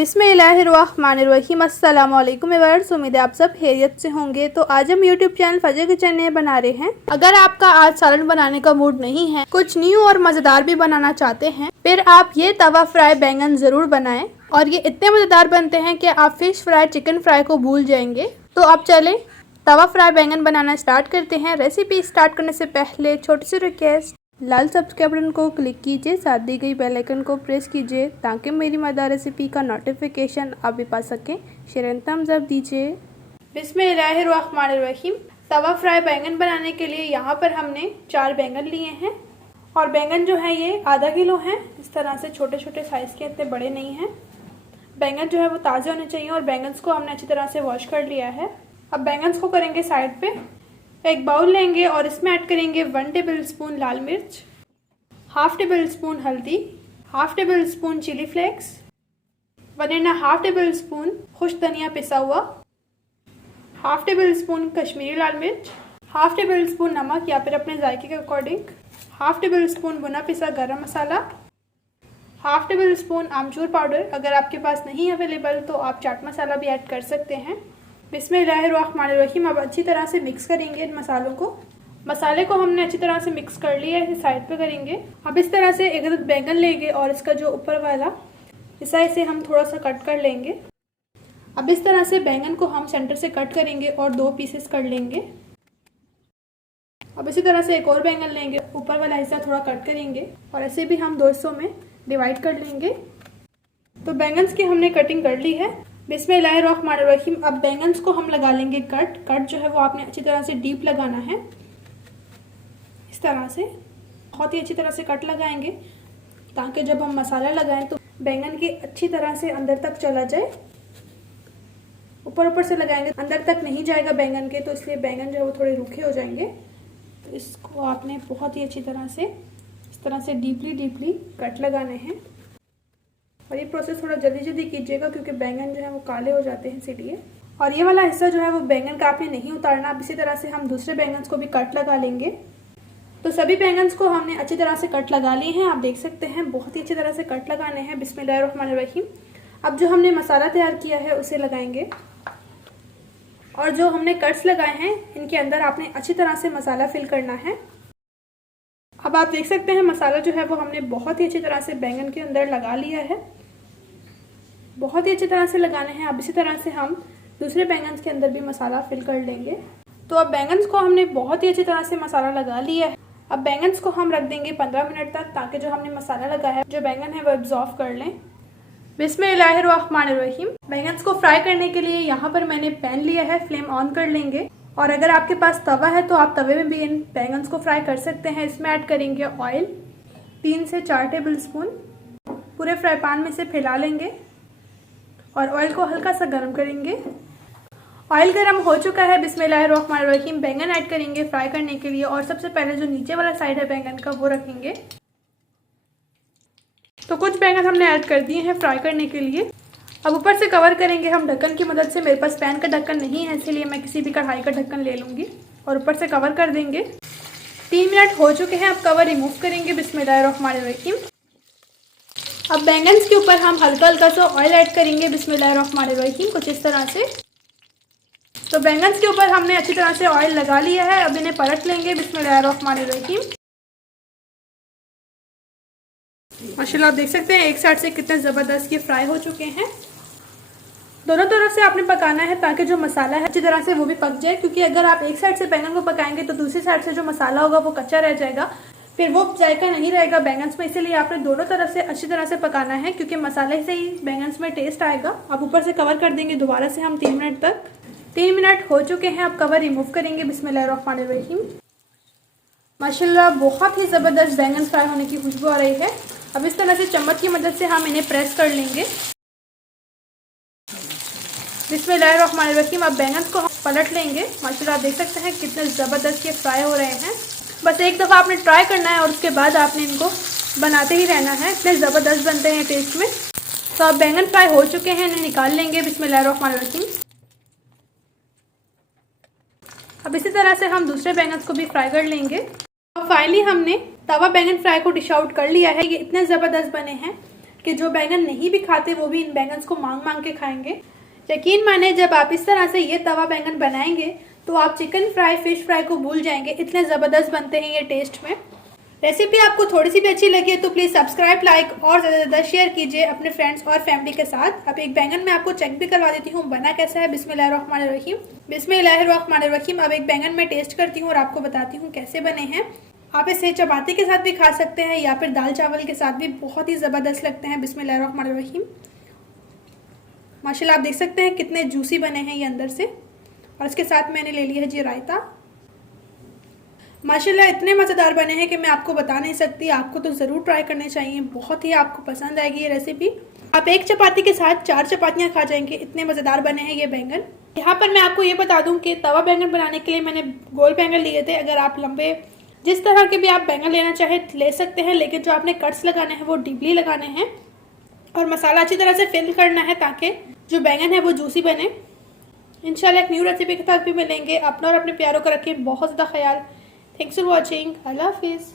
बिस्मिल्लाहिर्रहमानिर्रहीम। अस्सलाम वालेकुम व्यूअर्स, उम्मीद है आप सब खैरियत से होंगे। तो आज हम यूट्यूब चैनल फजर किचन में बना रहे हैं। अगर आपका आज सालन बनाने का मूड नहीं है, कुछ न्यू और मज़ेदार भी बनाना चाहते हैं, फिर आप ये तवा फ्राई बैंगन ज़रूर बनाएं। और ये इतने मज़ेदार बनते हैं कि आप फ़िश फ्राई, चिकन फ्राई को भूल जाएंगे। तो आप चलें तवा फ्राई बैंगन बनाना स्टार्ट करते हैं। रेसिपी स्टार्ट करने से पहले छोटी सी रिक्वेस्ट, लाल सब्सक्राइब बटन को क्लिक कीजिए, साथ दी गई बेल आइकन को प्रेस कीजिए ताकि मेरी मज़ेदार रेसिपी का नोटिफिकेशन आप भी पा सकें। शेयर एंड थम्स अप दीजिए। बिस्मिल्लाहिर्रहमानिर्रहीम। तवा फ्राई बैंगन बनाने के लिए यहाँ पर हमने 4 बैंगन लिए हैं और बैंगन जो है ये आधा किलो हैं। इस तरह से छोटे छोटे साइज़ के, इतने बड़े नहीं हैं। बैंगन जो है वो ताज़े होने चाहिए और बैंगन को हमने अच्छी तरह से वॉश कर लिया है। अब बैंगन को करेंगे साइड पे। एक बाउल लेंगे और इसमें ऐड करेंगे 1 टेबल स्पून लाल मिर्च, हाफ टेबल स्पून हल्दी, half tablespoon chilli flakes, 1.5 tablespoon खुश धनिया पिसा हुआ, हाफ टेबल स्पून कश्मीरी लाल मिर्च, हाफ टेबल स्पून नमक या फिर अपने जायके के अकॉर्डिंग, हाफ टेबल स्पून भुना पिसा गरम मसाला, हाफ टेबल स्पून आमचूर पाउडर। अगर आपके पास नहीं अवेलेबल तो आप चाट मसाला भी ऐड कर सकते हैं। बिस्मिल्लाहिर्रहमानिर्रहीम। अब अच्छी तरह से मिक्स करेंगे इन मसालों को। मसाले को हमने अच्छी तरह से मिक्स कर लिया है, इसे साइड पे करेंगे। अब इस तरह से एक अदद बैंगन लेंगे और इसका जो ऊपर वाला हिस्सा इसे हम थोड़ा सा कट कर लेंगे। अब इस तरह से बैंगन को हम सेंटर से कट करेंगे और 2 पीसेस कर लेंगे। अब इसी तरह से एक और बैंगन लेंगे, ऊपर वाला हिस्सा थोड़ा कट करेंगे और ऐसे भी हम 2 हिस्सों में डिवाइड कर लेंगे। तो बैंगन की हमने कटिंग कर ली है। बिस्मिल्लाहिर्रहमानिर्रहीम। अब बैंगन्स को हम लगा लेंगे कट जो है वो आपने अच्छी तरह से डीप लगाना है। इस तरह से बहुत ही अच्छी तरह से कट लगाएंगे ताकि जब हम मसाला लगाएं तो बैंगन की अच्छी तरह से अंदर तक चला जाए। ऊपर से लगाएंगे, अंदर तक नहीं जाएगा बैंगन के, तो इसलिए बैंगन जो है वो थोड़े रूखे हो जाएंगे। तो इसको आपने बहुत ही अच्छी तरह से इस तरह से डीपली कट लगाने हैं। और ये प्रोसेस थोड़ा जल्दी कीजिएगा क्योंकि बैंगन जो है वो काले हो जाते हैं इसीलिए। और ये वाला हिस्सा जो है वो बैंगन का आपने नहीं उतारना। अब इसी तरह से हम दूसरे बैंगन को भी कट लगा लेंगे। तो सभी बैंगन को हमने अच्छी तरह से कट लगा लिए हैं। आप देख सकते हैं बहुत ही अच्छी तरह से कट लगाने हैं। बिस्मिल्लाहिर्रहमानिर्रहीम। अब जो हमने मसाला तैयार किया है उसे लगाएंगे और जो हमने कट्स लगाए हैं इनके अंदर आपने अच्छी तरह से मसाला फिल करना है। अब आप देख सकते हैं मसाला जो है वो हमने बहुत ही अच्छी तरह से बैंगन के अंदर लगा लिया है। बहुत ही अच्छी तरह से लगाने हैं। अब इसी तरह से हम दूसरे बैंगन के अंदर भी मसाला फिल कर लेंगे। तो अब बैंगन को हमने बहुत ही अच्छी तरह से मसाला लगा लिया है। अब बैंगन को हम रख देंगे 15 मिनट तक ताकि जो हमने मसाला लगाया है, जो बैंगन है वो एब्जॉर्ब कर लें। बिस्मिल्लाहिर्रहमानिर्रहीम। बैंगन को फ्राई करने के लिए यहाँ पर मैंने पैन लिया है, फ्लेम ऑन कर लेंगे। और अगर आपके पास तवा है तो आप तवे में भी इन बैंगन को फ्राई कर सकते हैं। इसमें ऐड करेंगे ऑयल, 3 से 4 टेबल स्पून। पूरे फ्राई पैन में से फैला लेंगे और ऑयल को हल्का सा गर्म करेंगे। ऑयल गर्म हो चुका है। बिस्मिल्लाहिर्रहमानिर्रहीम। बैंगन ऐड करेंगे फ्राई करने के लिए और सबसे पहले जो नीचे वाला साइड है बैंगन का वो रखेंगे। तो कुछ बैंगन हमने ऐड कर दिए हैं फ्राई करने के लिए। अब ऊपर से कवर करेंगे हम ढक्कन की मदद से। मेरे पास पैन का ढक्कन नहीं है इसीलिए मैं किसी भी कढ़ाई का ढक्कन ले लूँगी और ऊपर से कवर कर देंगे। 3 मिनट हो चुके हैं। अब कवर रिमूव करेंगे। बिस्मिल्लाहिर्रहमानिर्रहीम। अब बैंगन के ऊपर हम हल्का सा ऑयल ऐड करेंगे। बिस्मिल्लाहिर्रहमानिर्रहीम। कुछ इस तरह से। तो बैंगन के ऊपर हमने अच्छी तरह से ऑयल लगा लिया है। अब इन्हें पलट लेंगे। बिस्मिल्लाहिर्रहमानिर्रहीम। माशाल्लाह आप देख सकते हैं एक साइड से कितने ज़बरदस्त ये फ्राई हो चुके हैं। दोनों तरफ से आपने पकाना है ताकि जो मसाला है अच्छी तरह से वो भी पक जाए, क्योंकि अगर आप एक साइड से बैंगन को पकाएंगे तो दूसरी साइड से जो मसाला होगा वो कच्चा रह जाएगा, फिर वो जायका नहीं रहेगा बैंगन में। इसीलिए आपने दोनों तरफ से अच्छी तरह से पकाना है क्योंकि मसाले से ही बैंगन में टेस्ट आएगा। अब ऊपर से कवर कर देंगे दोबारा से हम 3 मिनट तक। 3 मिनट हो चुके हैं। अब कवर रिमूव करेंगे। बिस्मिल्लाहिर्रहमानिर्रहीम। माशाल्लाह बहुत ही ज़बरदस्त बैंगन फ्राई होने की खुशबू आ रही है। अब इस तरह से चम्मच की मदद से हम इन्हें प्रेस कर लेंगे। बिस्मिल्लाहिर्रहमानिर्रहीम। अब बैंगन को हम पलट लेंगे। माशाल्लाह आप देख सकते हैं कितने ज़बरदस्त ये फ्राई हो रहे हैं। बस एक दफ़ा आपने ट्राई करना है और उसके बाद आपने इनको बनाते ही रहना है। इतने ज़बरदस्त बनते हैं टेस्ट में। तो अब बैंगन फ्राई हो चुके हैं, इन्हें निकाल लेंगे। बिस्मिल्लाहिर्रहमानिर्रहीम। अब इसी तरह से हम दूसरे बैंगन को भी फ्राई कर लेंगे। अब फाइनली हमने तवा बैंगन फ्राई को डिश आउट कर लिया है। ये इतने ज़बरदस्त बने हैं। कि जो बैंगन नहीं भी खाते वो भी इन बैंगन को मांग मांग के खाएंगे। यकीन माने जब आप इस तरह से ये तवा बैंगन बनाएंगे तो आप चिकन फ्राई, फिश फ्राई को भूल जाएंगे, इतने ज़बरदस्त बनते हैं ये टेस्ट में। रेसिपी आपको थोड़ी सी भी अच्छी लगी है तो प्लीज़ सब्सक्राइब, लाइक और ज़्यादा शेयर कीजिए अपने फ्रेंड्स और फैमिली के साथ। अब एक बैंगन मैं आपको चेक भी करवा देती हूँ बना कैसा है। बिस्मिल्लाहिर्रहमानिर्रहीम, बिस्मिल्लाहिर्रहमानिर्रहीम। अब एक बैंगन मैं टेस्ट करती हूँ और आपको बताती हूँ कैसे बने हैं। आप इसे चपाती के साथ भी खा सकते हैं या फिर दाल चावल के साथ भी, बहुत ही ज़बरदस्त लगते हैं। बिस्मिल्लाहिर्रहमानिर्रहीम। माशाल्लाह आप देख सकते हैं कितने जूसी बने हैं ये अंदर से। और इसके साथ मैंने ले लिया है जी रायता। माशाल्लाह इतने मज़ेदार बने हैं कि मैं आपको बता नहीं सकती, आपको तो ज़रूर ट्राई करने चाहिए, बहुत ही आपको पसंद आएगी ये रेसिपी। आप एक चपाती के साथ 4 चपातियाँ खा जाएंगे, इतने मज़ेदार बने हैं ये बैंगन। यहाँ पर मैं आपको ये बता दूँ कि तवा बैंगन बनाने के लिए मैंने गोल बैंगन लिए थे। अगर आप लंबे जिस तरह के भी आप बैंगन लेना चाहे ले सकते हैं, लेकिन जो आपने कट्स लगाने हैं वो डीपली लगाने हैं और मसाला अच्छी तरह से फिल करना है ताकि जो बैंगन है वो जूसी बने। इंशाल्लाह एक न्यू रेसिपी के साथ भी मिलेंगे। अपना और अपने प्यारों का रखें बहुत ज़्यादा ख्याल। Thanks for watching. अल्लाह हाफिज़।